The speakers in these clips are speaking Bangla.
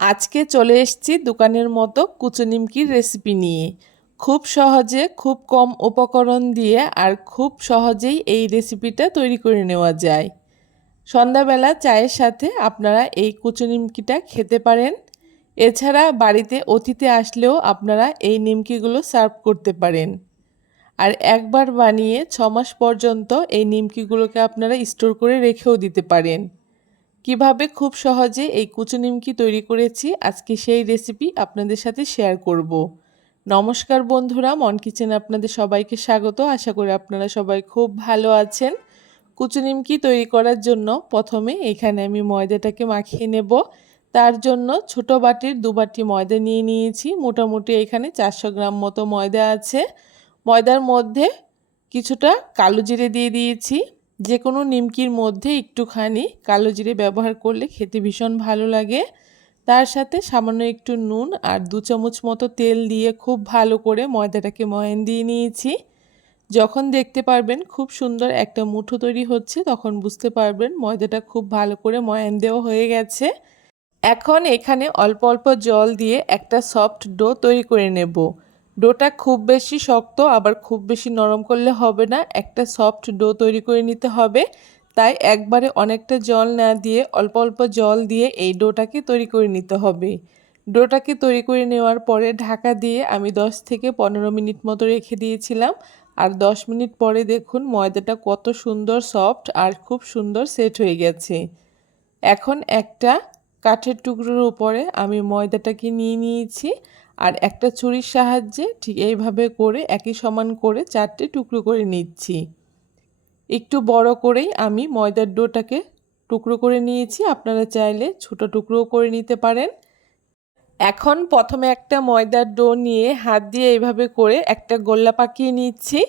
আজকে চলে এসেছি দোকানের মতো কুচো নিমকির রেসিপি নিয়ে। খুব সহজে খুব কম উপকরণ দিয়ে আর খুব সহজেই এই রেসিপিটা তৈরি করে নেওয়া যায়। সন্ধ্যাবেলা চায়ের সাথে আপনারা এই কুচো নিমকিটা খেতে পারেন। এছাড়া বাড়িতে অতিথি আসলেও আপনারা এই নিমকিগুলো সার্ভ করতে পারেন। আর একবার বানিয়ে 6 মাস পর্যন্ত এই নিমকিগুলোকে আপনারা স্টোর করে রেখেও দিতে পারেন। কিভাবে খুব সহজে এই কুচো নিমকি তৈরি করেছি আজকে সেই রেসিপি আপনাদের সাথে শেয়ার করব। নমস্কার বন্ধুরা, মন কিচেনে আপনাদের সবাইকে স্বাগত। আশা করি আপনারা সবাই খুব ভালো আছেন। কুচো নিমকি তৈরি করার জন্য প্রথমে এখানে আমি ময়দাটাকে মাখিয়ে নেব। তার জন্য ছোট বাটির 2 বাটি ময়দা নিয়ে নিয়েছি। মোটামুটি এখানে 400 গ্রাম মতো ময়দা আছে। ময়দার মধ্যে কিছুটা কালো জিরে দিয়ে দিয়েছি। যে কোনো নিমকির মধ্যে একটুখানি কালো জিরে ব্যবহার করলে খেতে ভীষণ ভালো লাগে। তার সাথে সামান্য একটু নুন আর 2 চামচ মতো তেল দিয়ে খুব ভালো করে ময়দাটাকে ময়ান দিয়ে নিয়েছি। যখন দেখতে পারবেন খুব সুন্দর একটা মুঠো তৈরি হচ্ছে তখন বুঝতে পারবেন ময়দাটা খুব ভালো করে ময়ান দেওয়া হয়ে গেছে। এখন এখানে অল্প অল্প জল দিয়ে একটা সফট ডো তৈরি করে নেব। ডোটা খুব বেশি শক্ত আবার খুব বেশি নরম করলে হবে না, একটা সফট ডো তৈরি করে নিতে হবে। তাই একবারে অনেকটা জল না দিয়ে অল্প অল্প জল দিয়ে এই ডোটাকে তৈরি করে নিতে হবে। ডোটাকে তৈরি করে নেওয়ার পরে ঢাকা দিয়ে আমি 10 থেকে 15 মিনিট মতো রেখে দিয়েছিলাম। আর 10 মিনিট পরে দেখুন ময়দাটা কত সুন্দর সফট আর খুব সুন্দর সেট হয়ে গেছে। এখন একটা কাঠের টুকরোর উপরে আমি ময়দাটাকে নিয়ে নিয়েছি আর একটা ছুরির সাহায্যে ঠিক এইভাবে করে একই সমান করে 4টে টুকরো করে নিচ্ছি। একটু বড় করেই আমি ময়দার ডোটাকে টুকরো করে নিয়েছি, আপনারা চাইলে ছোট টুকরোও করে নিতে পারেন। এখন প্রথমে একটা ময়দার ডো নিয়ে হাত দিয়ে এইভাবে করে একটা গোল্লা পাকিয়ে নিচ্ছি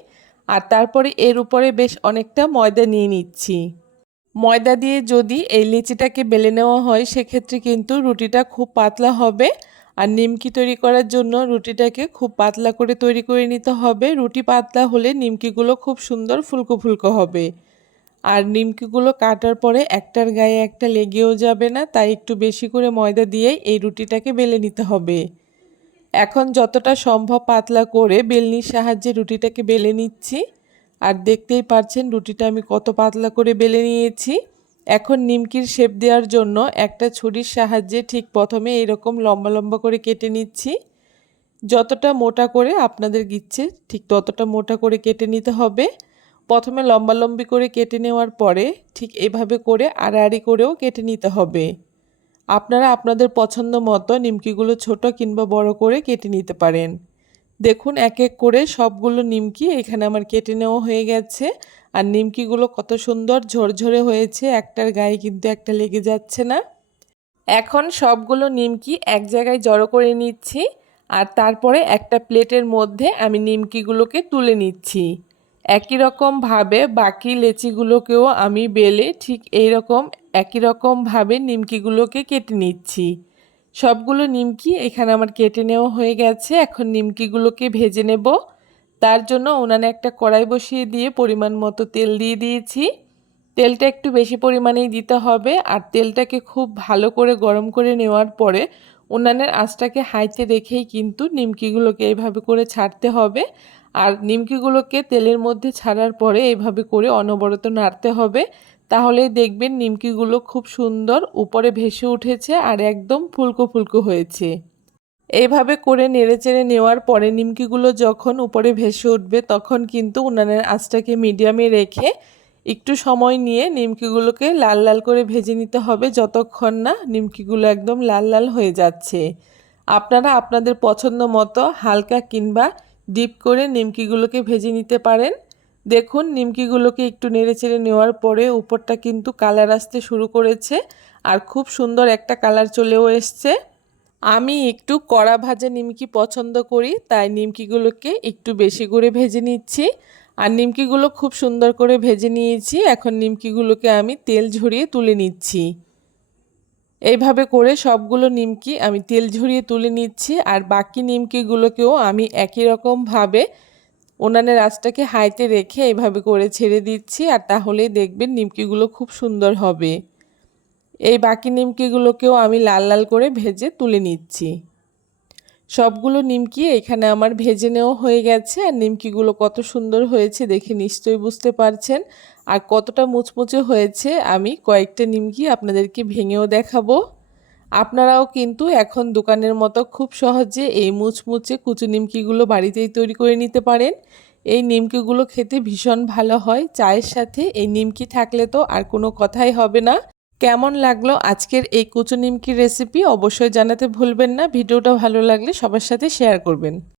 আর তারপরে এর উপরে বেশ অনেকটা ময়দা নিয়ে নিচ্ছি। ময়দা দিয়ে যদি এই লিচিটাকে বেলে নেওয়া হয় সেক্ষেত্রে কিন্তু রুটিটা খুব পাতলা হবে। আর নিমকি তৈরি করার জন্য রুটিটাকে খুব পাতলা করে তৈরি করে নিতে হবে। রুটি পাতলা হলে নিমকিগুলো খুব সুন্দর ফুলকো ফুলকো হবে। আর নিমকিগুলো কাটার পরে একটার গায়ে একটা লেগেও যাবে না, তাই একটু বেশি করে ময়দা দিয়ে এই রুটিটাকে বেলে নিতে হবে। এখন যতটা সম্ভব পাতলা করে বেলনির সাহায্যে রুটিটাকে বেলে নিচ্ছি। আর দেখতেই পাচ্ছেন রুটিটা আমি কত পাতলা করে বেলে নিয়েছি। এখন নিমকির শেপ দেওয়ার জন্য একটা ছুরির সাহায্যে ঠিক প্রথমে এরকম লম্বা লম্বা করে কেটে নিচ্ছি। যতটা মোটা করে আপনাদের ইচ্ছে ঠিক ততটা মোটা করে কেটে নিতে হবে। প্রথমে লম্বালম্বি করে কেটে নেওয়ার পরে ঠিক এভাবে করে আড়াআড়ি করেও কেটে নিতে হবে। আপনারা আপনাদের পছন্দ মতো নিমকিগুলো ছোট কিংবা বড় করে কেটে নিতে পারেন। দেখুন এক এক করে সবগুলো নিমকি এখানে আমার কেটে নেওয়া হয়ে গেছে। আর নিমকিগুলো কত সুন্দর ঝরঝরে হয়েছে, একটার গায়ে কিন্তু একটা লেগে যাচ্ছে না। এখন সবগুলো নিমকি এক জায়গায় জড়ো করে নিচ্ছি আর তারপরে একটা প্লেটের মধ্যে আমি নিমকিগুলোকে তুলে নিচ্ছি। একই রকমভাবে বাকি লেচিগুলোকেও আমি বেলে ঠিক এইরকম একই রকমভাবে নিমকিগুলোকে কেটে নিচ্ছি। সবগুলো নিমকি এখানে আমার কেটে নেওয়া হয়ে গেছে। এখন নিমকিগুলোকে ভেজে নেব। তার জন্য উনানে একটা কড়াই বসিয়ে দিয়ে পরিমাণ মতো তেল দিয়ে দিয়েছি। তেলটা একটু বেশি পরিমাণেই দিতে হবে আর তেলটাকে খুব ভালো করে গরম করে নেওয়ার পরে উনানের আঁচটাকে হাইতে রেখেই কিন্তু নিমকিগুলোকে এইভাবে করে ছাড়তে হবে। আর নিমকিগুলোকে তেলের মধ্যে ছাড়ার পরে এইভাবে করে অনবরত নাড়তে হবে, তাহলেই দেখবেন নিমকিগুলো খুব সুন্দর উপরে ভেসে উঠেছে আর একদম ফুলকো ফুলকো হয়েছে। এইভাবে করে নেড়েচেড়ে নেওয়ার পরে নিমকিগুলো যখন উপরে ভেসে উঠবে তখন কিন্তু উনানের আঁচটাকে মিডিয়ামে রেখে একটু সময় নিয়ে নিমকিগুলোকে লাল লাল করে ভেজে নিতে হবে যতক্ষণ না নিমকিগুলো একদম লাল লাল হয়ে যাচ্ছে। আপনারা আপনাদের পছন্দ মতো হালকা কিংবা ডিপ করে নিমকিগুলোকে ভেজে নিতে পারেন। দেখুন নিমকিগুলোকে একটু নেড়েচেড়ে নেওয়ার পরে উপরটা কিন্তু কালার আসতে শুরু করেছে আর খুব সুন্দর একটা কালার চলেও এসছে। আমি একটু কড়া ভাজা নিমকি পছন্দ করি, তাই নিমকিগুলোকে একটু বেশি করে ভেজে নিচ্ছি। আর নিমকিগুলো খুব সুন্দর করে ভেজে নিয়েছি। এখন নিমকিগুলোকে আমি তেল ঝরিয়ে তুলে নিচ্ছি। এইভাবে করে সবগুলো নিমকি আমি তেল ঝরিয়ে তুলে নিচ্ছি আর বাকি নিমকিগুলোকেও আমি একই রকমভাবে উনানের আঁচটাকে হাইতে রেখে এইভাবে করে ছেড়ে দিচ্ছি আর তাহলেই দেখবেন নিমকিগুলো খুব সুন্দর হবে। এই বাকি নিমকিগুলোকেও আমি লাল লাল করে ভেজে তুলে নিচ্ছি। সবগুলো নিমকি এখানে আমার ভেজে নেওয়া হয়ে গেছে। আর নিমকিগুলো কত সুন্দর হয়েছে দেখে নিশ্চয়ই বুঝতে পারছেন। আর কতটা মুচমুচে হয়েছে আমি কয়েকটা নিমকি আপনাদেরকে ভেঙেও দেখাবো। আপনারাও কিন্তু এখন দোকানের মতো খুব সহজে এই মুচমুচে কুচু নিমকিগুলো বাড়িতেই তৈরি করে নিতে পারেন। এই নিমকিগুলো খেতে ভীষণ ভালো হয়। চায়ের সাথে এই নিমকি থাকলে তো আর কোনো কথাই হবে না। কেমন লাগলো আজকের এই কুচু নিমকির রেসিপি অবশ্যই জানাতে ভুলবেন না। ভিডিওটা ভালো লাগলে সবার সাথে শেয়ার করবেন।